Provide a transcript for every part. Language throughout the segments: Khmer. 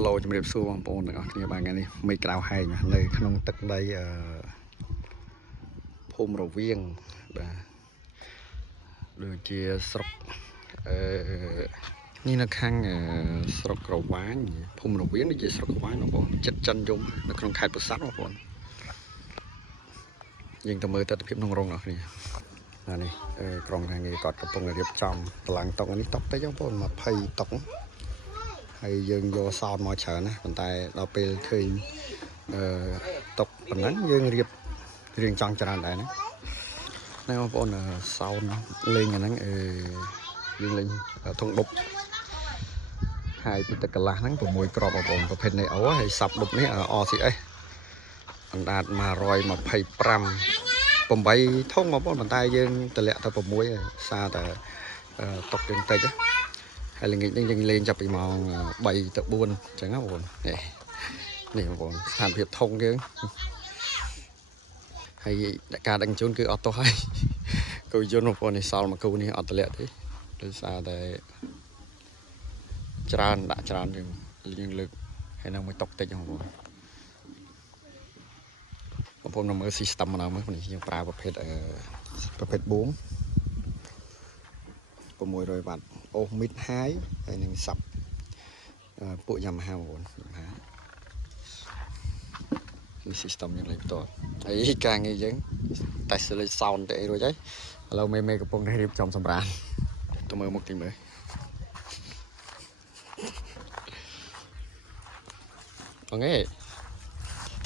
hello ជំរាបសួរបងប្អូនទាំងអស់គ្នាបាទថ្ងៃនេះមេក្រៅហែងនៅក្នុងទឹកដីភូមិរវៀងបាទដូចជាស្រុកនេះនៅខាងស្រុកក្រវាញភូមិរវៀងដូចជាស្រុកក្រវាញបងប្អូនចិត្តចិនយំនៅក្នុងខេត្តពោធិ៍សាត់បងប្អូនយើងទៅមើលទស្សនវិជ្ជាក្នុងរងអ្នកគ្នានេះក្រុមខាងនេះគាត់កំពុងរៀបចំតឡាំងតុកនេះតុកតិចបងប្អូន20តុកហើយយើងយកសោតមកច្រើនណាប៉ុន្តែដល់ពេលឃើញតុកប៉ុណ្ណឹងយើងរៀបរៀងចង់ច្រើនដែរណាបងប្អូនសោតលេងអាហ្នឹងយើងលេងធុងដប់ហើយពីទឹកកន្លះហ្នឹង6គ្រាប់បងប្អូនប្រភេទនេះអូហើយសាប់ដប់នេះ RCS អណ្ដាត125 8ធុងបងប្អូនប៉ុន្តែយើងតម្លាក់ទៅ6ហើយសារតែតុកយើងតិចហើយល្ងាចនេះយើងលេងចាប់ពីម៉ោង3ទៅ4អញ្ចឹងណាបងប្អូននេះបងប្អូនស្ថានភាពធុងយើងហើយការដឹកជញ្ជូនគឺអត់ទោះហើយគូយន្តបងប្អូននេះសល់មួយគូនេះអត់តម្លាក់ទេដោយសារតែច្រើនដាក់ច្រើនយើងលើកហើយនៅមួយតុកតិចបងប្អូននៅមើល system មកមើលនេះយើងប្រើប្រភេទបួង600 វ៉ាត់អូស mid high ហើយនឹងសាប់ពួក Yamaha បងប្អូននេះ system យើងលេងតតហើយការងារយើងតែលេង sound ទៅអីរួចហើយឥឡូវមេកំពុងរៀបចំសម្រាប់ទៅមើលមុខទីមើលអូខេ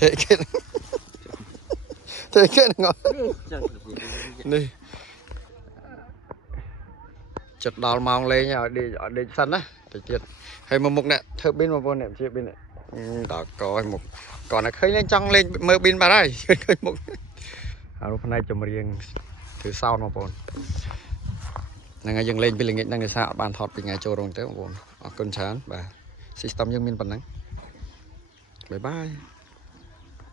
ទេគេនេះចិត្តដល់ម៉ោងលេងឲ្យដេកសិនណាទៅទៀតហើយមកមុខនេះធ្វើប៊ីនបងប្អូនអ្នកជាប៊ីនដល់កឲ្យមុខគាត់តែឃើញលេងចង់លេងមើលប៊ីនបាត់ហើយឃើញមុខអានោះផ្នែកចម្រៀងធ្វើសោតបងប្អូនហ្នឹងហើយយើងលេងពីល្ងាចហ្នឹងគេថាអត់បានថតពីថ្ងៃចូលរោងទៅបងប្អូនអរគុណច្រើនបាទ system យើងមានប៉ុណ្ណឹងបាយបាយ